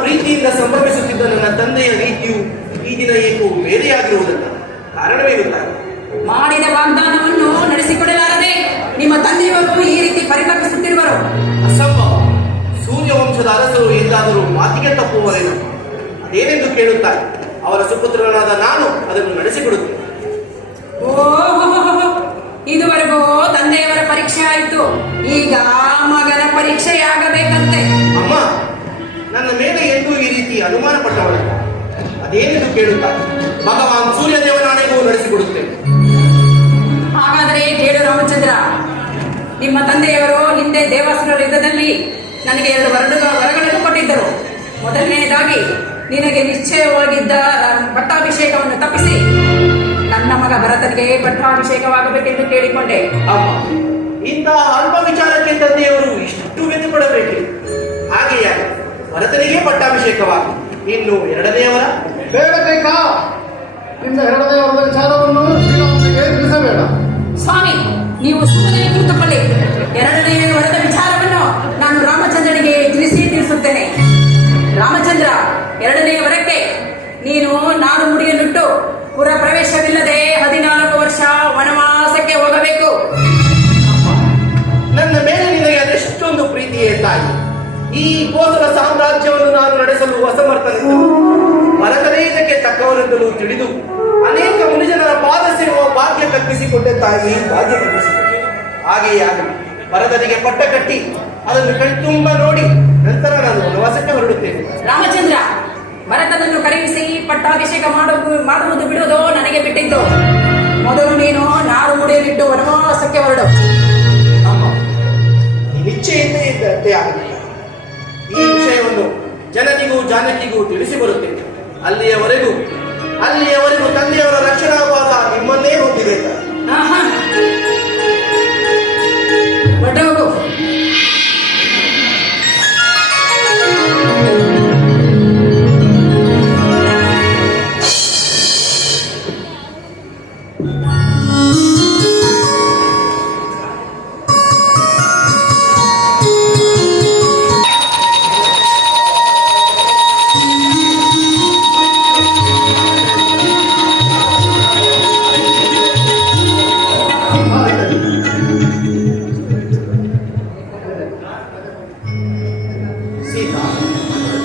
ಪ್ರೀತಿಯಿಂದ ಸಂಭ್ರಮಿಸುತ್ತಿದ್ದ ನನ್ನ ತಂದೆಯ ರೀತಿಯು ಈ ದಿನ ಏಕೋ ಬೇರೆಯಾಗಿರುವುದಲ್ಲ. ಕಾರಣವೇನುತ್ತಾರೆ? ಮಾಡಿದ ವಾಗ್ದಾನವನ್ನು ನಡೆಸಿಕೊಡಲಾರದೆ ನಿಮ್ಮ ತಂದೆಯವರು ಈ ರೀತಿ ಪರಿತಪಿಸುತ್ತಿರುವರು. ಅಸಂಭವ. ಸೂರ್ಯವಂಶದ ಅರಸರು ಎಂದಾದರೂ ಮಾತಿಗೆ ತಪ್ಪುವರೇನು? ಅದೇನೆಂದು ಕೇಳುತ್ತಾರೆ. ಅವರ ಸುಪುತ್ರನಾದ ನಾನು ಅದನ್ನು ನಡೆಸಿಕೊಡುತ್ತೇನೆ. ಇದುವರೆಗೂ ತಂದೆಯವರ ಪರೀಕ್ಷೆ ಆಯಿತು, ಈಗ ಮಗನ ಪರೀಕ್ಷೆಯಾಗಬೇಕಂತೆ. ಅಮ್ಮ, ನನ್ನ ಮೇಲೆ ಎಂದೂ ಈ ರೀತಿ ಅನುಮಾನ ಪಟ್ಟವಳಲ್ಲ. ಅದೇನೆಂದು ಕೇಳುತ್ತಾರೆ. ಭಗವಾನ್ ಸೂರ್ಯದೇವನಾಣೆಗೂ ನಡೆಸಿಕೊಡುತ್ತೇನೆ. ಹಾಗಾದರೆ ಕೇಳು ರಾಮಚಂದ್ರ, ನಿಮ್ಮ ತಂದೆಯವರು ಹಿಂದೆ ದೇವಾಸುರರ ಯುದ್ಧದಲ್ಲಿ ನನಗೆ 2 ವರಗಳನ್ನು ಕೊಟ್ಟಿದ್ದರು. ಮೊದಲನೆಯದಾಗಿ ನಿನಗೆ ನಿಶ್ಚಯವಾಗಿದ್ದ ಪಟ್ಟಾಭಿಷೇಕವನ್ನು ತಪ್ಪಿಸಿ ನನ್ನ ಮಗ ಭರತನಿಗೆ ಪಟ್ಟಾಭಿಷೇಕವಾಗಬೇಕೆಂದು ಕೇಳಿಕೊಂಡೆ. ಅಮ್ಮ, ಇಂತಹ ಅಲ್ಪ ವಿಚಾರಕ್ಕೆ ತಂದೆಯವರು ಇಷ್ಟು ವ್ಯತ್ಯಪಡಬೇಕು. ಹಾಗೆಯೇ ಭರತನಿಗೆ ಪಟ್ಟಾಭಿಷೇಕವಾಗಿ ಇನ್ನು ಎರಡನೆಯವರ ಬೇಡಬೇಕಾ? ಇಂದ ಎರಡನೆಯವರ ವಿಚಾರವನ್ನು ಶ್ರೀರಾಮನಿಗೆ ತಿಳಿಸಬೇಡ. ಸ್ವಾಮಿ, ನೀವು ಸುಮ್ಮನೆ ಕೂತುಕೊಳ್ಳಿ. ಎರಡನೇ ವರದ ವಿಚಾರವನ್ನು ನಾನು ರಾಮಚಂದ್ರನಿಗೆ ತಿಳಿಸುತ್ತೇನೆ. ರಾಮಚಂದ್ರ, ಎರಡನೇ ವರಕ್ಕೆ ನೀನು ನಾಡು ಮುಡಿಯನ್ನುಟ್ಟು ಪುರ ಪ್ರವೇಶವಿಲ್ಲದೆ 14 ವರ್ಷ ವನವಾಸಕ್ಕೆ ಹೋಗಬೇಕು. ನನ್ನ ಮೇಲೆ ನಿನಗೆ ಅದೆಷ್ಟೊಂದು ಪ್ರೀತಿಯೇ ತಾಯಿ. ಈ ಕೋಸಲ ಸಾಮ್ರಾಜ್ಯವನ್ನು ನಾನು ನಡೆಸಲು ಅಸಮರ್ಥನಿದ್ದು ಭರತನೇ ಇದಕ್ಕೆ ತಕ್ಕವರೆಂದಲೂ ತಿಳಿದು ಅನೇಕ ಮುನಿಜನರ ಪಾದ ಸೇರುವ ಭಾಗ್ಯ ಕಲ್ಪಿಸಿಕೊಂಡೆ ತಾಯಿ, ಭಾಗ್ಯ ಕಲ್ಪಿಸಿಕೊಂಡೆ. ಹಾಗೆಯೇ ಭರತನಿಗೆ ಪಟ್ಟ ಕಟ್ಟಿ ಅದನ್ನು ಕಣ್ತುಂಬ ನೋಡಿ ನಂತರ ನಾನು ವನವಾಸಕ್ಕೆ ಹೊರಡುತ್ತೇನೆ. ರಾಮಚಂದ್ರ, ಭರತನನ್ನು ಕರೆಯಿಸಿ ಪಟ್ಟಾಭಿಷೇಕ ಮಾಡುವುದು ಬಿಡುವುದು ನನಗೆ ಬಿಟ್ಟಿದ್ದು. ಮೊದಲು ನೀನು ನಾಡು ಮುಡಿಯಲಿಟ್ಟು ವನವಾಸಕ್ಕೆ ಹೊರಡು. ಅಮ್ಮ, ನಿಶ್ಚೆಯಿಂದೇ ಇದ್ದಂತೆ ಆಗಲಿಲ್ಲ. ಈ ವಿಷಯವನ್ನು ಜನನಿಗೂ ಜಾನಕಿಗೂ ತಿಳಿಸಿ ಬರುತ್ತೇನೆ. ಅಲ್ಲಿಯವರೆಗೂ ತಂದೆಯವರ ರಕ್ಷಣಾ ಭಾಗ ನಿಮ್ಮನ್ನೇ ಹೊಂದಿದೆ. ಹೊರಟು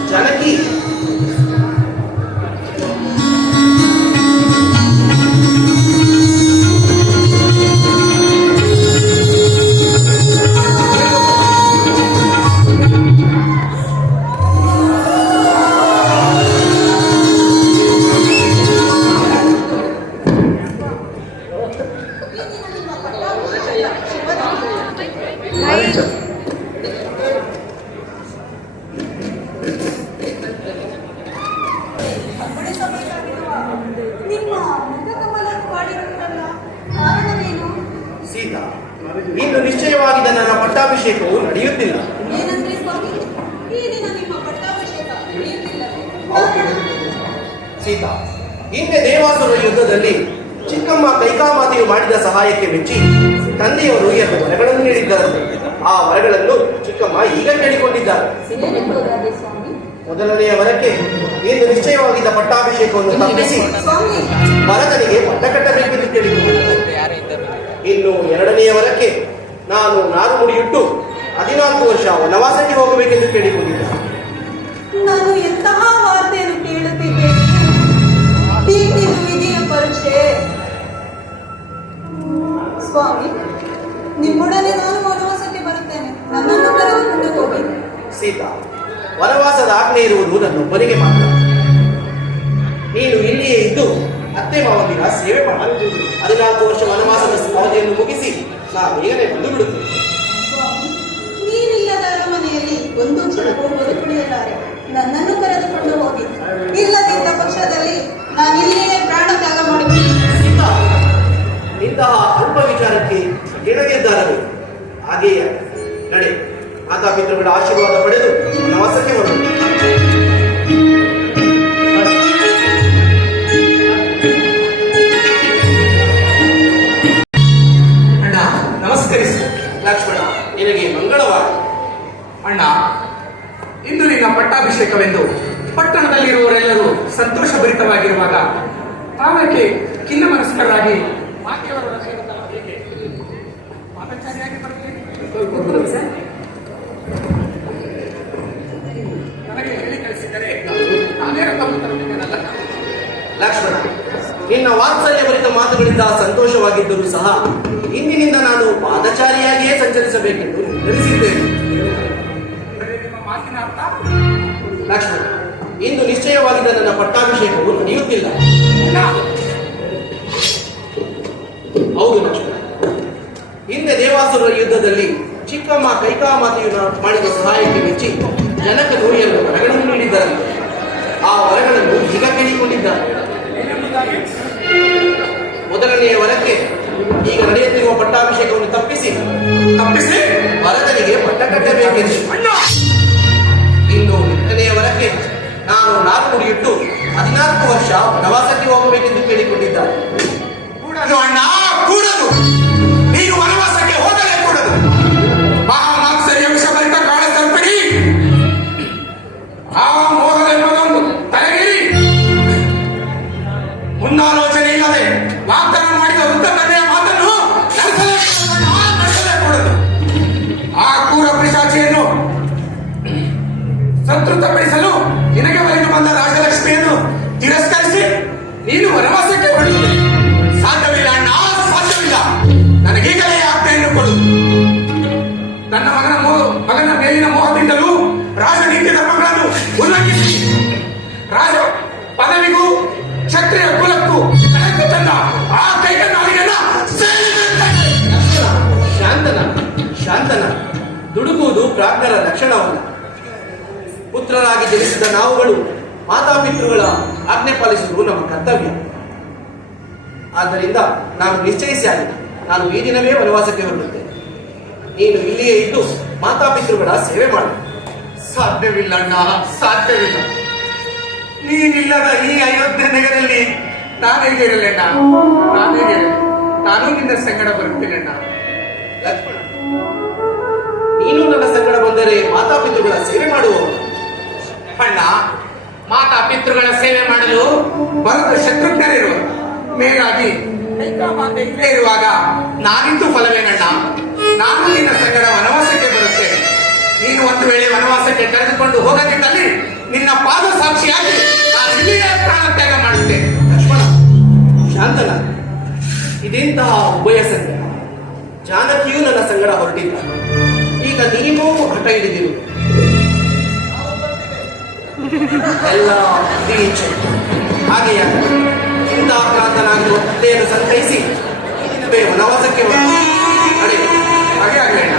ಜಾನಕಿ, ಸೀತಾ, ಇನ್ನು ನಿಶ್ಚಯವಾಗಿ ನನ್ನ ಪಟ್ಟಾಭಿಷೇಕವು ನಡೆಯುತ್ತಿಲ್ಲ. ಸೀತಾ, ಹಿಂದೆ ದೇವಾಸುರ ಯುದ್ಧದಲ್ಲಿ ಚಿಕ್ಕಮ್ಮ ಕೈಕಾಮಾತೆಯು ಮಾಡಿದ ಸಹಾಯಕ್ಕೆ ಮೆಚ್ಚಿ ತಂದೆಯವರು 2 ವರಗಳನ್ನು ನೀಡಿದ್ದಾರೆ. ಆ ವರಗಳನ್ನು ಚಿಕ್ಕಮ್ಮ ಈಗ ಕೇಳಿಕೊಂಡಿದ್ದಾರೆ. ಮೊದಲನೆಯ ವರಕ್ಕೆ ಇಂದು ನಿಶ್ಚಯವಾಗಿದ್ದ ಪಟ್ಟಾಭಿಷೇಕವನ್ನು ತಪ್ಪಿಸಿ ಭರತನಿಗೆ ಪಟ್ಟ ಕಟ್ಟಬೇಕೆಂದು ಕೇಳಿಕೊಂಡಿದ್ದಾರೆ. ಇನ್ನು ಎರಡನೆಯ ವರಕ್ಕೆ ನಾನು ನಾರು ಮುಡಿಯುಟ್ಟು 14 ವರ್ಷ ವನವಾಸಕ್ಕೆ ಹೋಗಬೇಕೆಂದು ಕೇಳಿಕೊಂಡಿದ್ದೆ. ನಾನು ಎಂತಹ ವಾರ್ತೆಯನ್ನು ಕೇಳುತ್ತಿದ್ದೇನೆ. ವಿಧಿಯ ಪರೀಕ್ಷೆ. ಸ್ವಾಮಿ, ನಿಮ್ಮೊಡನೆ ನಾನು ವನವಾಸಕ್ಕೆ ಬರುತ್ತೇನೆ. ನನ್ನನ್ನು ಕರೆದುಕೊಂಡು ಹೋಗಿ. ಸೀತಾ, ವನವಾಸದ ಆಜ್ಞೆ ಇರುವುದು ನನ್ನೊಬ್ಬನಿಗೆ ಮಾತ್ರ. ನೀನು ಇಲ್ಲಿಯೇ ಇದ್ದು ಅತ್ತೆ ಮಾವನಿಗ ಸೇವೆ ಮಾಡ 14 ವರ್ಷ ವನವಾಸದ ಅವಧಿಯನ್ನು ಮುಗಿಸಿ ನಾ ಬೇಗನೆ ಬಂದು ಬಿಡುತ್ತೇನೆ. ಸ್ವಾಮಿ, ನೀನಿಲ್ಲದ ಅರಮನೆಯಲ್ಲಿ ಒಂದು ಕ್ಷಣವೂ ಬದುಕುಳಿಯಲಾರೆ. ನನ್ನನ್ನು ಕರೆದುಕೊಂಡು ಹೋಗಿ. ಇಲ್ಲದಿದ್ದ ಪಕ್ಷದಲ್ಲಿ ನಾನು ಇಲ್ಲಿಯೇ ಪ್ರಾಣ ತ್ಯಾಗ ಮಾಡಿಬಿಡುತ್ತೇನೆ. ಸೀತಾ, ಇಂತಹ ಅಲ್ಪ ವಿಚಾರಕ್ಕೆ ಕೆಳಗೆದ್ದಾರರು. ಹಾಗೆಯೇ ನಡೆ, ಮಾತಾಪಿತೃಗಳ ಆಶೀರ್ವಾದ ಪಡೆದು ವನವಾಸಕ್ಕೆ ಬರುತ್ತೇನೆ. ಲಕ್ಷ್ಮಣ, ನಿನಗೆ ಮಂಗಳವಾರ. ಅಣ್ಣ, ಇಂದು ನಿನ್ನ ಪಟ್ಟಾಭಿಷೇಕವೆಂದು ಆಗಿರುವಾಗ ತಾವೇಕೆ ಖಿನ್ನ ಮನಸ್ಕರಾಗಿ ಮಾತೆಯವರ ರಕ್ಷಣೆ ಹೇಗೆ ಪಾದಚಾರಿಯಾಗಿ ಬರುತ್ತೇನೆ ಸರ್ ನನಗೆ ಹೇಳಿ ಕಳಿಸಿದರೆ ನಾನೇನು ತಪ್ಪು ತರುತ್ತೇನಲ್ಲ. ಲಕ್ಷ್ಮಣ, ನಿನ್ನ ವಾತ್ಸಲ್ಯಭರಿತ ಮಾತುಗಳಿಂದ ಸಂತೋಷವಾಗಿದ್ದರೂ ಸಹ ಇಂದಿನಿಂದ ನಾನು ಪಾದಚಾರಿಯಾಗಿಯೇ ಸಂಚರಿಸಬೇಕೆಂದು ನಿರ್ಧರಿಸಿದ್ದೇನೆ. ನಿಮ್ಮ ಮಾತಿನ ಅರ್ಥ ಲಕ್ಷ್ಮಣ, ಇಂದು ನಿಶ್ಚಯವಾಗಿದ್ದ ನನ್ನ ಪಟ್ಟಾಭಿಷೇಕವು ನಡೆಯುತ್ತಿಲ್ಲ. ಇಲ್ಲ. ಹೌದು ಲಕ್ಷ್ಮಣ, ಹಿಂದೆ ದೇವಾಸುರರ ಯುದ್ಧದಲ್ಲಿ ಚಿಕ್ಕಮ್ಮ ಕೈಕಾಮಾತೆಯು ಮಾಡಿದ ಸಹಾಯಕ್ಕೆ ಮೆಚ್ಚಿ ಜನಕನು 2 ವರಗಳನ್ನು ನೀಡಿದ್ದಾರಂತೆ. ಆ ವರಗಳನ್ನು ಈಗ ಕೇಳಿಕೊಂಡಿದ್ದಾರೆ. ಮೊದಲನೆಯ ವರಕ್ಕೆ ಈಗ ನಡೆಯುತ್ತಿರುವ ಪಟ್ಟಾಭಿಷೇಕವನ್ನು ತಪ್ಪಿಸಿ ಭರತನಿಗೆ ಪಟ್ಟ ಕಟ್ಟಬೇಕೆಂದು. ಇನ್ನು 2ನೇ ವರಕ್ಕೆ ನಾನು 4 ಮುಡಿಯಿಟ್ಟು 14 ವರ್ಷ ವನವಾಸಕ್ಕೆ ಹೋಗಬೇಕೆಂದು ಕೇಳಿಕೊಂಡಿದ್ದಾರೆ. ಕೂಡದು ಅಣ್ಣ, ಕೂಡದು. ನೀನು ವನವಾಸಕ್ಕೆ ಹೋಗಲೇ ಕೂಡದು. ಮಹಾಮಾತ್ಸರ್ಯ ವಿಷಭರಿತ ಕಾಳಸರ್ಪಣಿ ಆ ಮೋಹವೆಂಬುದೊಂದು ತಲೆಗಿರಿ ಮುಂದಾಲೋಚನೆ ಇಲ್ಲದೆ ವಾಗ್ದಾನ ಮಾಡಿದ ಉತ್ತಮನೆಯ ಮಾತನ್ನು ನಡೆಸಲೇ ಕೂಡದು. ಆ ಕ್ರೂರ ಪಿಶಾಚಿಯನ್ನು ಸಂತೃಪ್ತಪಡಿಸಲು ನಿನಗೆ ಒಲಿದು ಬಂದ ರಾಜಲಕ್ಷ್ಮಿಯನ್ನು ತಿರಸ್ಕರಿಸಿ ನೀನು ವನವಾಸಕ್ಕೆ ಹೊರಡುವುದು ಸಾಧ್ಯವಿಲ್ಲ ಅಣ್ಣ, ಸಾಧ್ಯವಿಲ್ಲ. ನನಗೀಗಲೇ ಆಜ್ಞೆಯನ್ನು ಕೊಡು. ನನ್ನ ಮಗನ ಮೇಲಿನ ಮೋಹದಿಂದಲೂ ರಾಜನೀತಿ ಧರ್ಮಗಳನ್ನು ಉಲ್ಲಂಘಿಸಿ ರಾಜ ಪದವಿಗೂ ಕ್ಷತ್ರಿಯ ಕುಲಕ್ಕೂ ಕಳಂಕ ತಂದ ಆ ಕೈಕನ್ನಾಲಿಗೆಯನ್ನ ಶಾಂತನ ದುಡುಕುವುದು ಪ್ರಾಜ್ಞರ ಲಕ್ಷಣವಲ್ಲ. ಪುತ್ರರಾಗಿ ಜನಿಸಿದ ನಾವುಗಳು ಮಾತಾಪಿತೃಗಳ ಆಜ್ಞೆ ಪಾಲಿಸುವುದು ನಮ್ಮ ಕರ್ತವ್ಯ. ಆದ್ದರಿಂದ ನಾನು ನಿಶ್ಚಯಿಸಿ ನಾನು ಈ ದಿನವೇ ವನವಾಸಕ್ಕೆ ಹೊರಡುತ್ತೇನೆ. ನೀನು ಇಲ್ಲಿಯೇ ಇದ್ದು ಮಾತಾಪಿತೃಗಳ ಸೇವೆ ಮಾಡು. ಸಾಧ್ಯವಿಲ್ಲ ಅಣ್ಣ, ಸಾಧ್ಯವಿಲ್ಲ. ನೀನಿಲ್ಲದ ಈ ಅಯೋಧ್ಯೆ ನಗರಲ್ಲಿ ನಾನೇಗೆ ಇರಲಿ ಅಣ್ಣ, ನಾನೇಗೆ ಇರಲಿ. ನಾನು ನಿನ್ನ ಸಂಗಡ ಬರುತ್ತೇನೆ ಅಣ್ಣ. ಲಕ್ಷ್ಮಣ, ನೀನು ನನ್ನ ಸಂಗಡ ಬಂದರೆ ಮಾತಾಪಿತೃಗಳ ಸೇವೆ ಮಾಡುವವರು. ಅಣ್ಣ, ಮಾತಾ ಪಿತೃಗಳ ಸೇವೆ ಮಾಡಲು ಭರತ ಶತ್ರುಘ್ನರಿರುವರು. ಮೇಲಾಗಿ ಮಾತೆ ಇಲ್ಲೇ ಇರುವಾಗ ನಾನಿದ್ದು ಫಲವೇನಣ್ಣ? ನಾನು ನಿನ್ನ ಸಂಗಡ ವನವಾಸಕ್ಕೆ ಬರುತ್ತೇನೆ. ನೀನು ಒಂದು ವೇಳೆ ವನವಾಸಕ್ಕೆ ಕರೆದುಕೊಂಡು ಹೋಗದಿದ್ದಲ್ಲಿ ನಿನ್ನ ಪಾದ ಸಾಕ್ಷಿಯಾಗಿ ನಾನು ಇಲ್ಲಿಯೇ ಪ್ರಾಣತ್ಯಾಗ ಮಾಡುತ್ತೇನೆ. ಲಕ್ಷ್ಮಣ, ಶಾಂತನ, ಇದೆಂತಹ ಉಭಯ ಸಂಘ. ಜಾನಕಿಯೂ ನನ್ನ ಸಂಗಡ ಹೊರಟಿದ್ದ. ಈಗ ನೀನೂ ಹಠ ಹಿಡಿದಿರು. ಎಲ್ಲ ಇಚ್ಛೆ ಹಾಗೆಯ ಚಿಂತಾಕ್ರಾಂತನಾಗಿರುವ ತಂದೆಯನ್ನು ಸಂತೈಸಿ ಈ ದಿನವೇ ವನವಾಸಕ್ಕೆ ನಡೆ. ಹಾಗೆ ಆಗಲಿ ಅಣ್ಣ.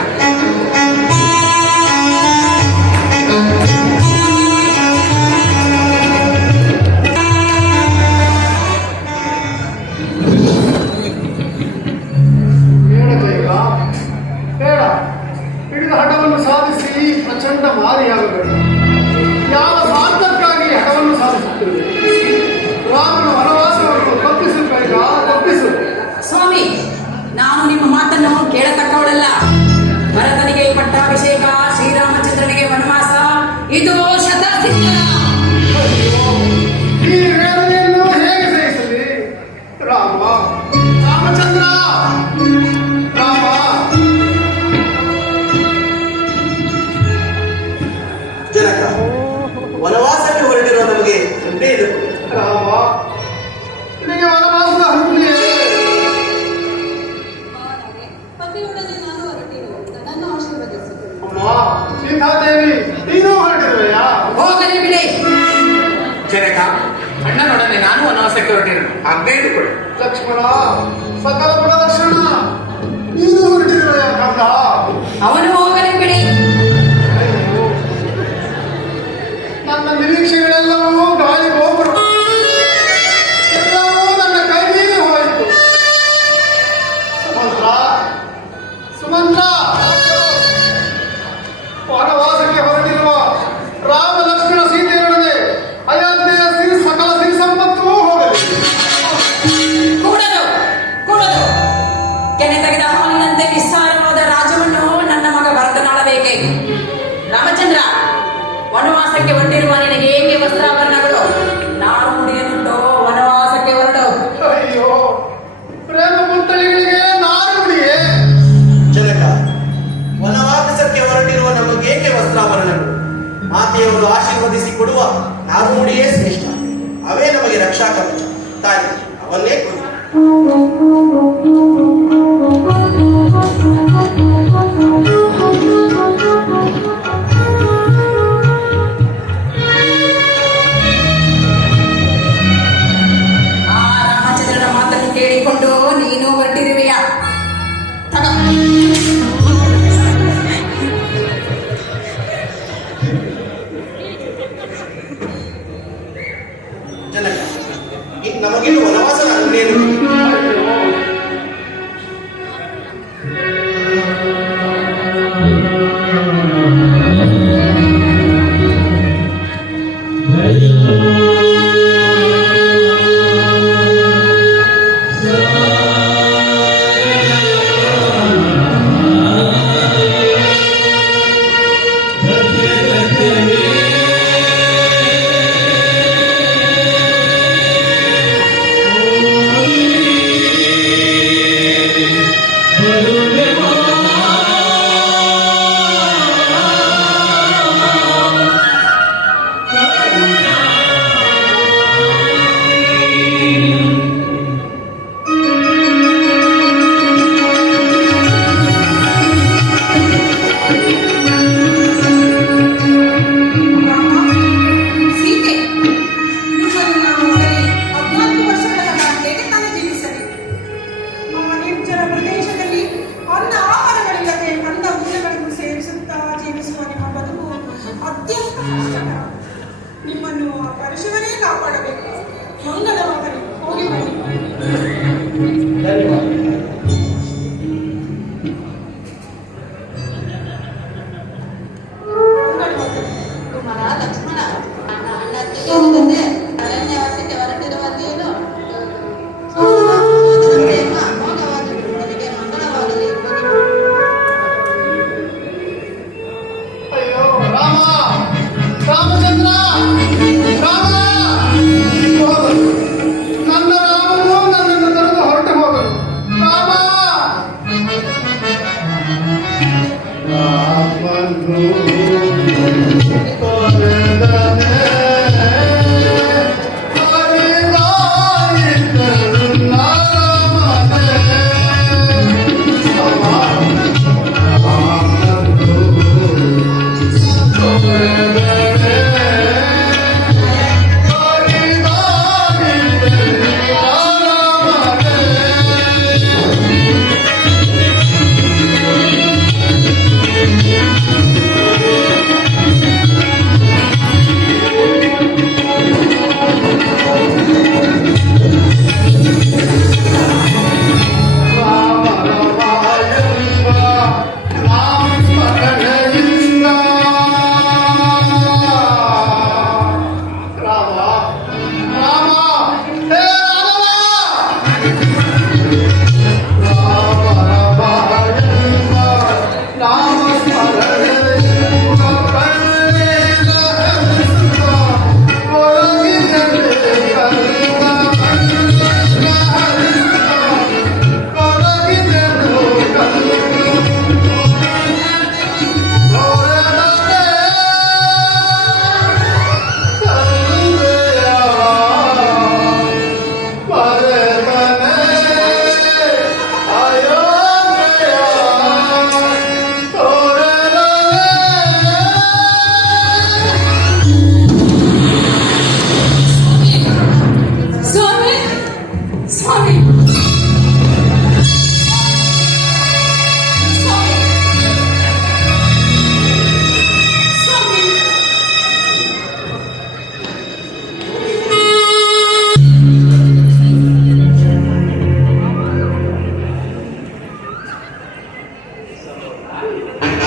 ಬೇಡ, ಹಿಡಿದ ಹಠವನ್ನು ಸಾಧಿಸಿ ಪ್ರಚಂಡ ಮಾರಿಯಾಗಬೇಡ. ಯಾವ ಸ್ವಾರ್ಥಕ್ಕಾಗಿ ಹಠವನ್ನು ಸಾಧಿಸುತ್ತಿರುವೆ? ರಾಮನ ವನವಾಸವನ್ನು ತಪ್ಪಿಸಬೇಕಾ? ತಪ್ಪಿಸು. ಸ್ವಾಮಿ, ನಾನು ನಿಮ್ಮ ಮಾತನ್ನು ಕೇಳತಕ್ಕವಳಲ್ಲ. ಭರತನಿಗೆ ಪಟ್ಟಾಭಿಷೇಕ, ಶ್ರೀರಾಮಚಂದ್ರನಿಗೆ ವನವಾಸ, ಇದು ಶತಾಸಿದ್ಧ. ಈ ವೇದನೆಯನ್ನು ಹೇಗೆ ಸಹಿಸಲಿ? ರಾಮ, ರಾಮಚಂದ್ರ, ರಾಮ. ಜನಕ, ವನವಾಸಕ್ಕೆ ಹೊರಟಿರುವ ನಮಗೆ ಹೆಮ್ಮೆ ಇದೆ. ರಾಮ, ನಿನಗೆ ವನವಾಸದ ಹಂಗುಲಿಯೇ? ಪತಿಯೊಡನೆ ನಾನು ಹೊರಟಿರು, ನನ್ನನ್ನು ಆಶೀರ್ವದಿಸು. ಅಮ್ಮ ಸೀತಾದೇವಿ, ನೀನು ಹೊರಟಿರುವೆಯಾ? ಹೋಗಲಿ ಬಿಡಿ. ಜನಕ, ಅಣ್ಣನೊಡನೆ ನಾನು ವನವಾಸಕ್ಕೆ ಹೊರಟಿರುವೆ. ಆಜ್ಞೆ ಕೊಡು. ಲಕ್ಷ್ಮಣ, ಸಕಲ ಗುಣಲಕ್ಷಣ, ನೀನು ಹೊರಟಿರುವೆಯಾ ಕಂದ? ಅವನು ಹೋಗಲಿ ಬಿಡಿ. ನನ್ನ ನಿರೀಕ್ಷೆಗಳೆಲ್ಲವೂ ಗಾಳಿ ಗೋಪುರ, ಎಲ್ಲವೂ ನನ್ನ ಕೈ ಮೀರಿ ಹೋಯಿತು. ಸುಮಂತ್ರ, ಸುಮಂತ್ರ, ವನವಾಸಕ್ಕೆ ಹೊರಟಿರುವ ರಾಮ ಲಕ್ಷ್ಮಣ ಸೀತೆಯರೊಡನೆ ಅಯೋಧ್ಯೆಯ ಸಕಲ ಸಿರಿ ಸಂಪತ್ತೂ ಹೋಗಲಿ. ಕೂಡದು ಕೂಡದು. ಕೆನೆ ತೆಗೆದ ಹಾಲಿನಂತೆ ವಿಸ್ತಾರವಾದ ರಾಜ್ಯವನ್ನು ನನ್ನ ಮಗ ಭರತನಾಡಬೇಕೆ? ರಾಮಚಂದ್ರ, ವನವಾಸಕ್ಕೆ ಹೊರಟಿರುವ ನಿನಗೆ ಹೇಗೆ ವಸ್ತ್ರಾಭರಣಗಳು? ನಾರು ಮುಡಿಯನ್ನುಂಟೋ ತಾಯಿ ಅವನ್ನೇ ಕೊಂದ. ಆ ರಾಮಚಂದ್ರನ ಮಾತನ್ನು ಕೇಳಿಕೊಂಡು ನೀನು ಹೊರಟಿರುವೆಯ ಜನಕ, ನಮಗಿನ್ನು ವನವಾಸ ಅನ್ನೇನು? ಸೀತೆ, ನಿಮ್ಮನ್ನು ನಾವು ಬರೀ 14 ವರ್ಷಗಳ ಕಾಲ ಹೇಗೆ ತಾನೇ ಜೀವಿಸಲಿ? ಆ ನಿರ್ಜನ ಪ್ರದೇಶದಲ್ಲಿ ಅನ್ನ ಆಹಾರಗಳಿಲ್ಲದೆ ಕಂದ ಮೂಲೆಗಳನ್ನು ಸೇರಿಸುತ್ತಾ ಜೀವಿಸುವ ನಿಮ್ಮ ಬದುಕು ಅತ್ಯಂತ ಕಷ್ಟಕರ. ನಿಮ್ಮನ್ನು ಆ ಪರಶಿವನೇ ಕಾಪಾಡಬೇಕು. ಮಂಗಳವಾಗಲಿ, ಹೋಗಿ ಬನ್ನಿ. ಧನ್ಯವಾದ. ಕುಮಾರ ಲಕ್ಷ್ಮಣ, ಅಣ್ಣಕ್ಕೆ ಹೇಳಿದಂತೆ ಅರಣ್ಯವಾಸಕ್ಕೆ ಹೊರಟಿರುವಂತೆಯೇನು? ಅಮೋಘವಾಗಲಿ, ನಿನಗೆ ಮಂಗಳವಾಗಲಿ, ಹೋಗಿ. ಅಯ್ಯೋ ರಾಮ, ರಾಮಚಂದ್ರ, ರಾಮ! ಹೋಗಲು. ನನ್ನ ರಾಮನು ನನ್ನನ್ನು ಕರೆದು ಹೊರಟು ಹೋಗಲು. ರಾಮ! ರಾಮನು ತೊರೆದನೆ, ಹರಿದಾಯಿತನು ನರಮನೆ. ಸ್ವಾಮಿ, ಸ್ವಾಮಿ, ಸ್ವಾಮಿ, ಸ್ವಾಮಿ. ಅಣ್ಣ,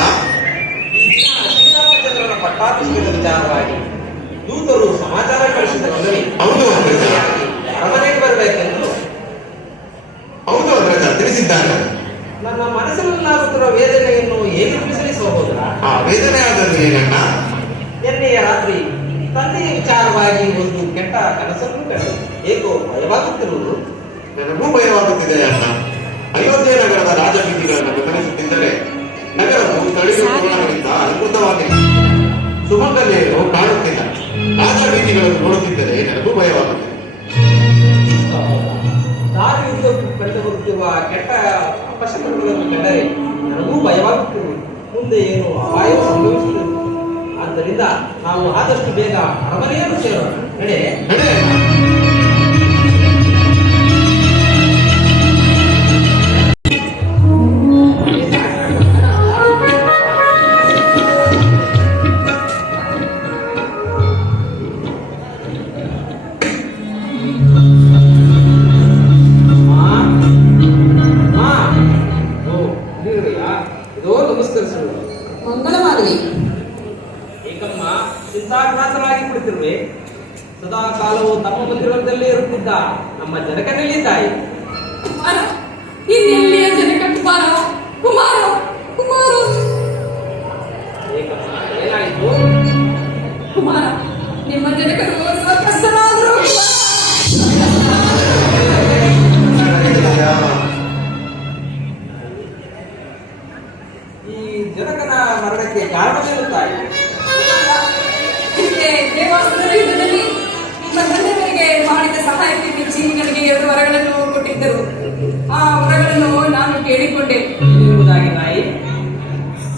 ಈ ದಿನ ಶ್ರೀರಾಮಚಂದ್ರನ ಪಟ್ಟಾಭಿಷೇಕದ ವಿಚಾರವಾಗಿ ದೂತರು ಸಮಾಚಾರ ಕಳಿಸಿದ ಹೌದು ಅರಮನೆಗೆ ಬರಬೇಕೆಂದು ಹೌದು ಅಗ್ರಜ ತಿಳಿಸಿದ್ದಾನೆ. ನನ್ನ ಮನಸ್ಸಿನಲ್ಲಾಗುತ್ತಿರುವ ವೇದನೆಯನ್ನು ಹೇಗೆ ತಿಳಿಸಲಿ ಸಹೋದರ? ಆ ವೇದನೆ ಆದದ್ದು ಏನಣ್ಣ? ನಿನ್ನೆಯ ರಾತ್ರಿ ತಂದೆಯ ವಿಚಾರವಾಗಿ ಒಂದು ಕೆಟ್ಟ ಕನಸನ್ನು ಕಂಡು ಏಕೋ ಭಯವಾಗುತ್ತಿರುವುದು. ನನಗೂ ಭಯವಾಗುತ್ತಿದೆ ಅಣ್ಣ. ಅಯೋಧ್ಯೆ ನಗರದ ರಾಜಬೀದಿಗಳನ್ನು ಗಮನಿಸುತ್ತಿದ್ದರೆ ನಗರವು ಸ್ಥಳೀಯರಿಂದ ಅದ್ಭುತವಾಗಿದೆ. ಸುಮಂಗಲೆಯನ್ನು ಕಾಣುತ್ತಿಲ್ಲ. ರಾಜಬೀದಿಗಳನ್ನು ನೋಡುತ್ತಿದ್ದರೆ ನನಗೂ ಭಯವಾಗುತ್ತಿದೆ. ಮಾಡುತ್ತಿರುವ ಕೆಟ್ಟ ಅಪಶಕುನಗಳನ್ನು ಕಂಡರೆ ನನಗೂ ಭಯವಾಗುತ್ತದೆ. ಮುಂದೆ ಏನು ಅಪಾಯವೂ ಸಂಭವಿಸುತ್ತದೆ. ಆದ್ದರಿಂದ ನಾವು ಆದಷ್ಟು ಬೇಗ ಅರಮನೆಯನ್ನು ಸೇರೋಣ. ನಡೆ. ಇದೋ ನಮಸ್ಕರಿಸುವುದು. ಮಂಗಳವಾಗಲಿ. ಏಕಮ್ಮ ಚಿಂತಾಕ್ರಾಂತರಾಗಿ ಕುಳಿತಿರುವೆ. ಸದಾ ಕಾಲವು ತಮ್ಮ ಮಂದಿರದಲ್ಲೇ ಇರುತ್ತಿದ್ದ ನಮ್ಮ ಜನಕನಲ್ಲಿದ್ದಾಯಿ. ಕುಮಾರ, ಇನ್ನೆಲ್ಲಿಯ ಜನಕ ಕುಮಾರ? ಕುಮಾರ, ಕುಮಾರ. ಏಕಮ್ಮ ಏನಾಯಿತು? ಕುಮಾರ, ನಿಮ್ಮ ಜನಕರು ಸ್ವತಃರಾದರು. ಈ ಜನಕನ ಮರಣಕ್ಕೆ ಕಾರಣವೇನು ತಾಯಿ? ಹಿಂದೆ ದೇವಾಸುರರ ಯುದ್ಧದಲ್ಲಿ ನಿಮ್ಮ ತಂದೆಯವರಿಗೆ ಮಾಡಿದ ಸಹಾಯಕ್ಕೆ ಮೆಚ್ಚಿ ನನಗೆ 2 ವರಗಳನ್ನು ಕೊಟ್ಟಿದ್ದರು. ಆ ವರಗಳನ್ನು ನಾನು ಕೇಳಿಕೊಂಡೆ. ಎಂಬುದಾಗಿ ತಾಯಿ?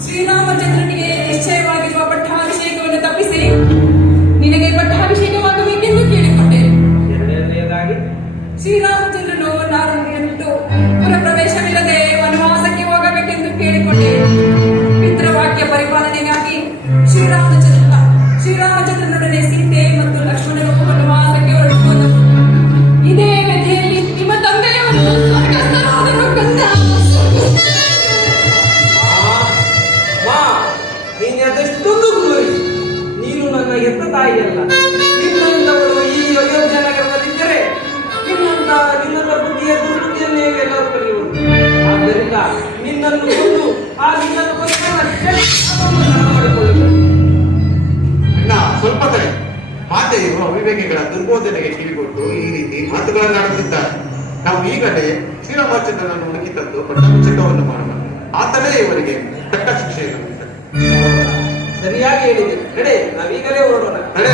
ಶ್ರೀರಾಮಚಂದ್ರನಿಗೆ ನಿಶ್ಚಯವಾಗಿರುವ ಪಟ್ಟಾಭಿಷೇಕವನ್ನು ತಪ್ಪಿಸಿ ನಿನಗೆ ಪಟ್ಟಾಭಿಷೇಕವಾಗಬೇಕೆಂದು ಕೇಳಿಕೊಂಡೆ. ಎರಡನೆಯದಾಗಿ ಶ್ರೀರಾಮಚಂದ್ರನು ನಾನು ಎಂಟು ಪುರಪ್ರವೇಶವಿಲ್ಲದೆ ವನವಾಸಕ್ಕೆ ಹೋಗಬೇಕೆಂದು ಕೇಳಿಕೊಂಡೆ. ಪಿತೃವಾಕ್ಯ ಪರಿಪಾಲನೆಗಾಗಿ ಶ್ರೀರಾಮಚಂದ್ರನೊಡನೆ ಸೀತೆ ಮತ್ತು ಲಕ್ಷ್ಮಣರು ವನವಾಸಕ್ಕೆ ಹೊರಟು ಹೋದರು. ಇದೇ ವ್ಯಥೆಯಲ್ಲಿ ನಿಮ್ಮ ತಂದೆಯವರು ಸ್ವರ್ಗಸ್ಥರಾದರು ಕಂದ. ನೀನು ಅದೆಷ್ಟೊಂದು ಕ್ರೂರಿ. ನೀನು ನನ್ನ ಹೆತ್ತ ತಾಯಿಯಲ್ಲ. ನಿನ್ನಂತವಳು ಈ ಅಯೋಧ್ಯ ನಗರದಲ್ಲಿದ್ದರೆ ನಿನ್ನಂತ ಬುದ್ಧಿಯ ದುರ್ಬುದ್ಧಿಯನ್ನೇ ಎಲ್ಲರೂ ಕಲಿಯುವುದು. ಆದ್ದರಿಂದ ನಿನ್ನನ್ನು ಕೊಂದು ಆ ನಿನ್ನನ್ನು ಮಾಡಿಕೊಳ್ಳುವುದು. ಅಣ್ಣ, ಸ್ವಲ್ಪ ತಡೆ. ಮಾತೆಯರು ಅವಿವೇಕಿಗಳ ದುರ್ಬೋಧನೆಗೆ ಕಿವಿಗೊಟ್ಟು ಈ ರೀತಿ ಮಾತುಗಳನ್ನಾಡುತ್ತಿದ್ದಾರೆ. ನಾವು ಈಗಲೇ ಶ್ರೀರಾಮಚಂದ್ರನನ್ನು ಹುಡುಕಿ ತಂದು ಪಟ್ಟಾಭಿಷೇಕವನ್ನು ಮಾಡೋಣ. ಆತನೇ ಇವರಿಗೆ ತಕ್ಕ ಶಿಕ್ಷೆಯನ್ನು ನೀಡುತ್ತಾನೆ. ಸರಿಯಾಗಿ ಹೇಳಿದೆ. ನಡೆ, ನಾವೀಗಲೇ ಹೊರಡೋಣ. ನಡೆ.